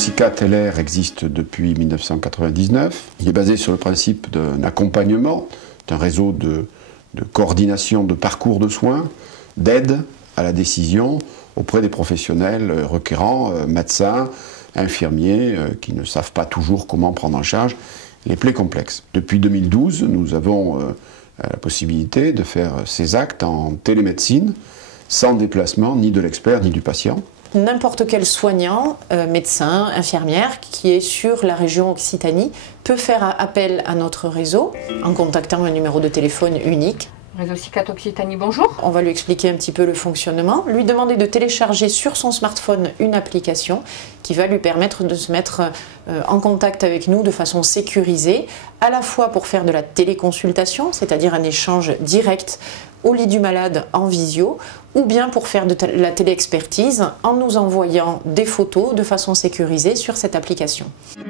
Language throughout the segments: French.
Ossicat LR existe depuis 1999. Il est basé sur le principe d'un accompagnement, d'un réseau de coordination de parcours de soins, d'aide à la décision auprès des professionnels requérants, médecins, infirmiers, qui ne savent pas toujours comment prendre en charge les plaies complexes. Depuis 2012, nous avons la possibilité de faire ces actes en télémédecine, sans déplacement ni de l'expert ni du patient. N'importe quel soignant, médecin, infirmière qui est sur la région Occitanie peut faire appel à notre réseau en contactant un numéro de téléphone unique. Réseau SICAT Occitanie, bonjour. On va lui expliquer un petit peu le fonctionnement, lui demander de télécharger sur son smartphone une application qui va lui permettre de se mettre en contact avec nous de façon sécurisée, à la fois pour faire de la téléconsultation, c'est-à-dire un échange direct au lit du malade en visio, ou bien pour faire de la téléexpertise en nous envoyant des photos de façon sécurisée sur cette application. Un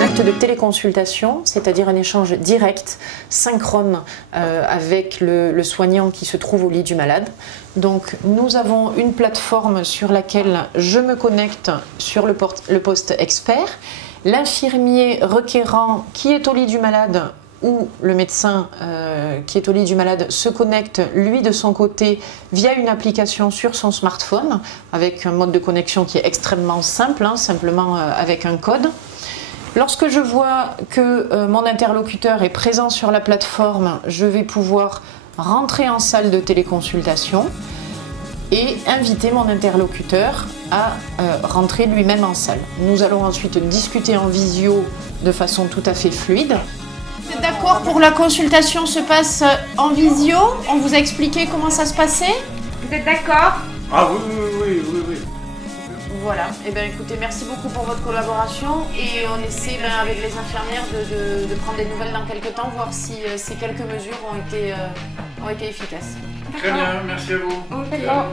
acte de téléconsultation, c'est-à-dire un échange direct, synchrone avec le soignant qui se trouve au lit du malade. Donc nous avons une plateforme sur laquelle je me connecte sur le poste expert. L'infirmier requérant qui est au lit du malade où le médecin qui est au lit du malade se connecte, lui de son côté, via une application sur son smartphone, avec un mode de connexion qui est extrêmement simple, simplement avec un code. Lorsque je vois que mon interlocuteur est présent sur la plateforme, je vais pouvoir rentrer en salle de téléconsultation et inviter mon interlocuteur à rentrer lui-même en salle. Nous allons ensuite discuter en visio de façon tout à fait fluide. Vous êtes d'accord pour la consultation se passe en visio? On vous a expliqué comment ça se passait? Vous êtes d'accord? Ah oui. Voilà, et bien écoutez, merci beaucoup pour votre collaboration et on essaie avec les infirmières de prendre des nouvelles dans quelques temps, voir si ces quelques mesures ont été efficaces. Très bien, merci à vous. D'accord.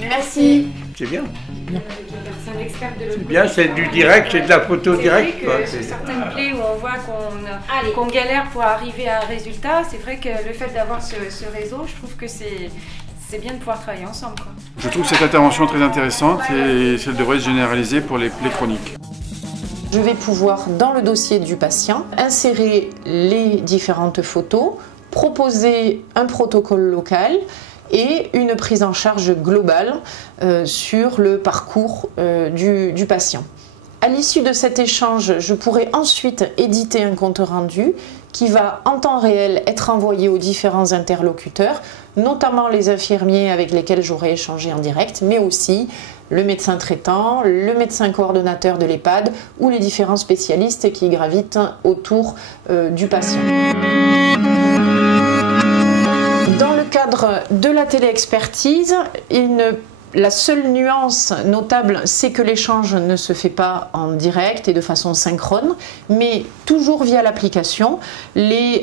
Merci. C'est bien. C'est un expert de C'est bien, c'est du direct, c'est de la photo directe. C'est vrai que sur certaines plaies où on voit qu'on galère pour arriver à un résultat, c'est vrai que le fait d'avoir ce réseau, je trouve que c'est bien de pouvoir travailler ensemble, quoi. Je trouve cette intervention très intéressante et elle devrait se généraliser pour les plaies chroniques. Je vais pouvoir, dans le dossier du patient, insérer les différentes photos, proposer un protocole local et une prise en charge globale sur le parcours du patient. À l'issue de cet échange, je pourrai ensuite éditer un compte rendu qui va en temps réel être envoyé aux différents interlocuteurs, notamment les infirmiers avec lesquels j'aurai échangé en direct, mais aussi le médecin traitant, le médecin coordonnateur de l'EHPAD ou les différents spécialistes qui gravitent autour du patient. Dans le cadre de la téléexpertise, la seule nuance notable, c'est que l'échange ne se fait pas en direct et de façon synchrone, mais toujours via l'application, les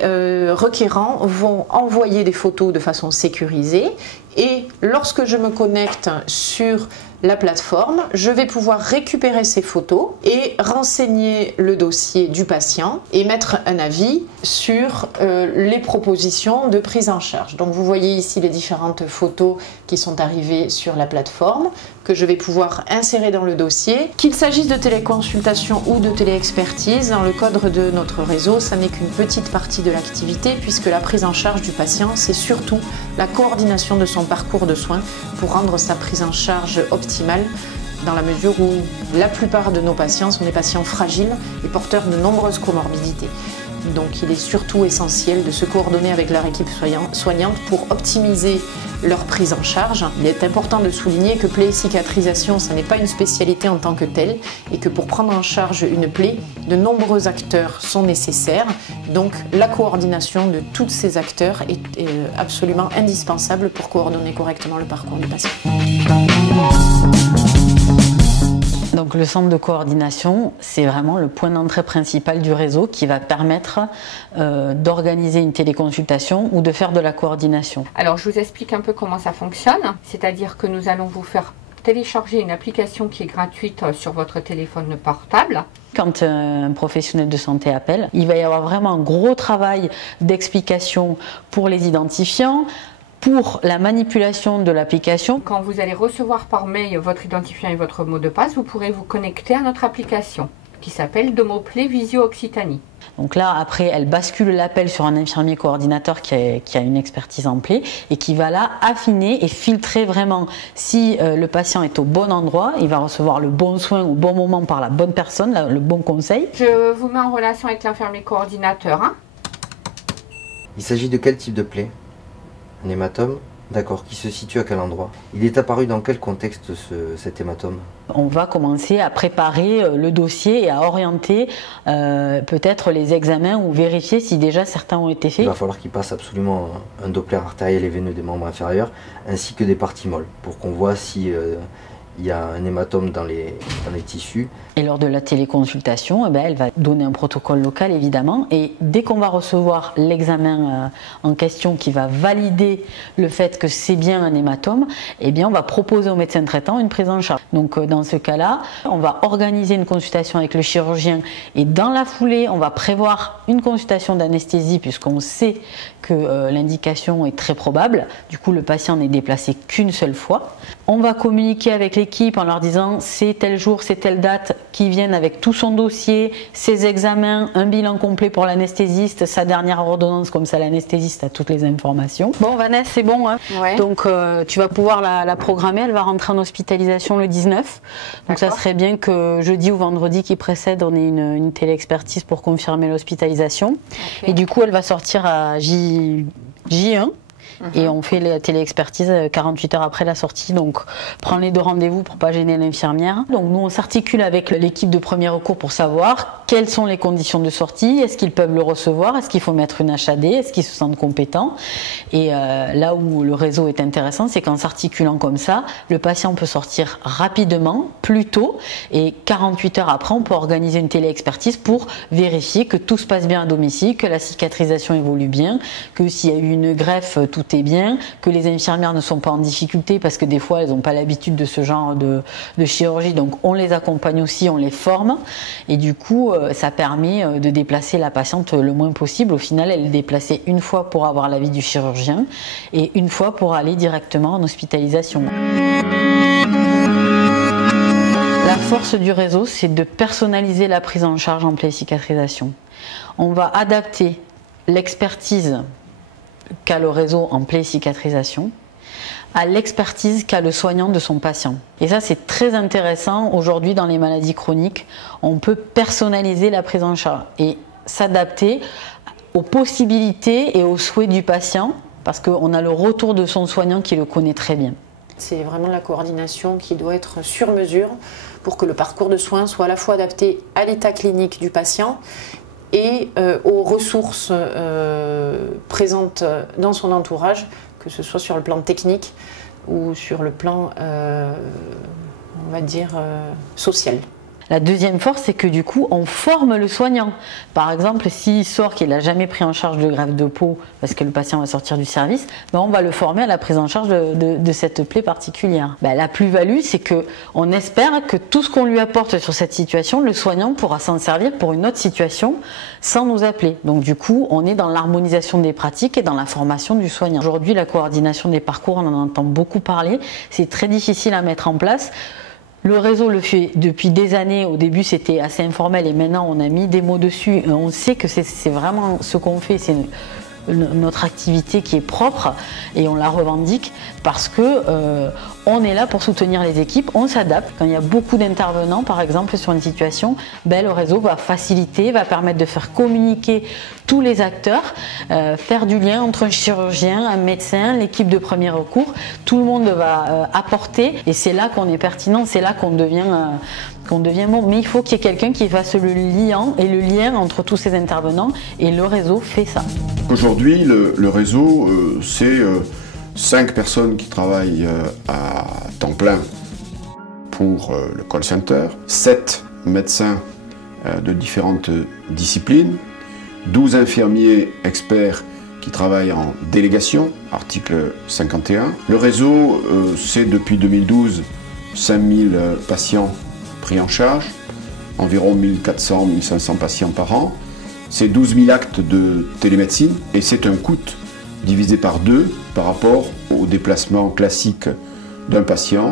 requérants vont envoyer des photos de façon sécurisée et lorsque je me connecte sur la plateforme, je vais pouvoir récupérer ces photos et renseigner le dossier du patient et mettre un avis sur les propositions de prise en charge. Donc vous voyez ici les différentes photos qui sont arrivées sur la plateforme que je vais pouvoir insérer dans le dossier. Qu'il s'agisse de téléconsultation ou de téléexpertise, dans le cadre de notre réseau, ça n'est qu'une petite partie de l'activité puisque la prise en charge du patient, c'est surtout la coordination de son parcours de soins pour rendre sa prise en charge optimale dans la mesure où la plupart de nos patients sont des patients fragiles et porteurs de nombreuses comorbidités. Donc il est surtout essentiel de se coordonner avec leur équipe soignante pour optimiser leur prise en charge. Il est important de souligner que plaie et cicatrisation, ce n'est pas une spécialité en tant que telle et que pour prendre en charge une plaie, de nombreux acteurs sont nécessaires. Donc la coordination de tous ces acteurs est absolument indispensable pour coordonner correctement le parcours du patient. Donc le centre de coordination, c'est vraiment le point d'entrée principal du réseau qui va permettre d'organiser une téléconsultation ou de faire de la coordination. Alors je vous explique un peu comment ça fonctionne, c'est-à-dire que nous allons vous faire télécharger une application qui est gratuite sur votre téléphone portable. Quand un professionnel de santé appelle, il va y avoir vraiment un gros travail d'explication pour les identifiants, pour la manipulation de l'application. Quand vous allez recevoir par mail votre identifiant et votre mot de passe, vous pourrez vous connecter à notre application qui s'appelle Domoplay Visio Occitanie. Donc là, après, elle bascule l'appel sur un infirmier coordinateur qui a une expertise en plaie et qui va là affiner et filtrer vraiment si le patient est au bon endroit, il va recevoir le bon soin au bon moment par la bonne personne, le bon conseil. Je vous mets en relation avec l'infirmier coordinateur. Il s'agit de quel type de plaie? Un hématome? D'accord, qui se situe à quel endroit? Il est apparu dans quel contexte cet hématome? On va commencer à préparer le dossier et à orienter peut-être les examens ou vérifier si déjà certains ont été faits. Il va falloir qu'il passe absolument un Doppler artériel et veineux des membres inférieurs ainsi que des parties molles pour qu'on voit si il y a un hématome dans les tissus. Et lors de la téléconsultation, elle va donner un protocole local évidemment, et dès qu'on va recevoir l'examen en question qui va valider le fait que c'est bien un hématome, on va proposer au médecin traitant une prise en charge. Donc dans ce cas-là, on va organiser une consultation avec le chirurgien et dans la foulée, on va prévoir une consultation d'anesthésie puisqu'on sait que l'indication est très probable. Du coup, le patient n'est déplacé qu'une seule fois. On va communiquer avec l'équipe en leur disant c'est tel jour, c'est telle date, qui viennent avec tout son dossier, ses examens, un bilan complet pour l'anesthésiste, sa dernière ordonnance, comme ça l'anesthésiste a toutes les informations. Bon Vanessa, c'est bon, hein? Ouais. Donc tu vas pouvoir la programmer, elle va rentrer en hospitalisation le 19. Donc ça serait bien que jeudi ou vendredi qui précède, on ait une télé-expertise pour confirmer l'hospitalisation. Okay. Et du coup, elle va sortir à J1. Et on fait la télé-expertise 48 heures après la sortie, donc prends les 2 rendez-vous pour pas gêner l'infirmière. Donc nous on s'articule avec l'équipe de premier recours pour savoir quelles sont les conditions de sortie, est-ce qu'ils peuvent le recevoir, est-ce qu'il faut mettre une HAD, est-ce qu'ils se sentent compétents. Et là où le réseau est intéressant, c'est qu'en s'articulant comme ça, le patient peut sortir rapidement, plus tôt, et 48 heures après on peut organiser une télé-expertise pour vérifier que tout se passe bien à domicile, que la cicatrisation évolue bien, que s'il y a eu une greffe, tout est bien, que les infirmières ne sont pas en difficulté parce que des fois elles n'ont pas l'habitude de ce genre de chirurgie, donc on les accompagne aussi, on les forme et du coup ça permet de déplacer la patiente le moins possible. Au final elle est déplacée une fois pour avoir l'avis du chirurgien et une fois pour aller directement en hospitalisation. La force du réseau, c'est de personnaliser la prise en charge en plaie et cicatrisation. On va adapter l'expertise qu'a le réseau en plaie et cicatrisation à l'expertise qu'a le soignant de son patient. Et ça c'est très intéressant aujourd'hui dans les maladies chroniques, on peut personnaliser la prise en charge et s'adapter aux possibilités et aux souhaits du patient parce qu'on a le retour de son soignant qui le connaît très bien. C'est vraiment la coordination qui doit être sur mesure pour que le parcours de soins soit à la fois adapté à l'état clinique du patient et aux ressources présentes dans son entourage, que ce soit sur le plan technique ou sur le plan, on va dire, social. La deuxième force, c'est que du coup, on forme le soignant. Par exemple, s'il sort qu'il n'a jamais pris en charge de greffe de peau parce que le patient va sortir du service, on va le former à la prise en charge de cette plaie particulière. La plus-value, c'est qu'on espère que tout ce qu'on lui apporte sur cette situation, le soignant pourra s'en servir pour une autre situation sans nous appeler. Donc du coup, on est dans l'harmonisation des pratiques et dans la formation du soignant. Aujourd'hui, la coordination des parcours, on en entend beaucoup parler. C'est très difficile à mettre en place. Le réseau le fait depuis des années, au début c'était assez informel et maintenant on a mis des mots dessus. On sait que c'est vraiment ce qu'on fait, c'est notre activité qui est propre et on la revendique parce que on est là pour soutenir les équipes, on s'adapte. Quand il y a beaucoup d'intervenants par exemple sur une situation, le réseau va faciliter, va permettre de faire communiquer tous les acteurs, faire du lien entre un chirurgien, un médecin, l'équipe de premier recours, tout le monde va apporter et c'est là qu'on est pertinent, c'est là qu'on devient bon. Mais il faut qu'il y ait quelqu'un qui fasse le lien entre tous ces intervenants et le réseau fait ça. Aujourd'hui, le réseau, c'est 5 personnes qui travaillent à temps plein pour le call center, 7 médecins de différentes disciplines, 12 infirmiers experts qui travaillent en délégation, article 51. Le réseau, c'est depuis 2012 5000 patients pris en charge, environ 1400-1500 patients par an. C'est 12 000 actes de télémédecine et c'est un coût divisé par 2 par rapport au déplacement classique d'un patient.